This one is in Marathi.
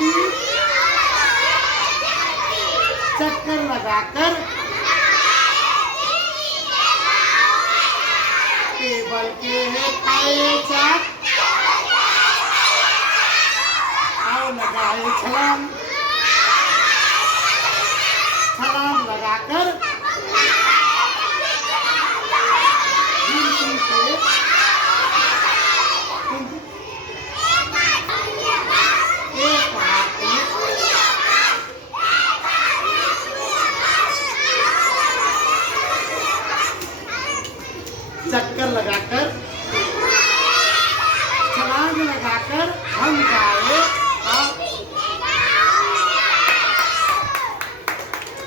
धरती चक्कर लगाकर टेबल के खाए चाट आओ लगाए छलांग छलांग लगाकर एक हाथ में चक्कर लगाकर छलांग लगाकर हम गाए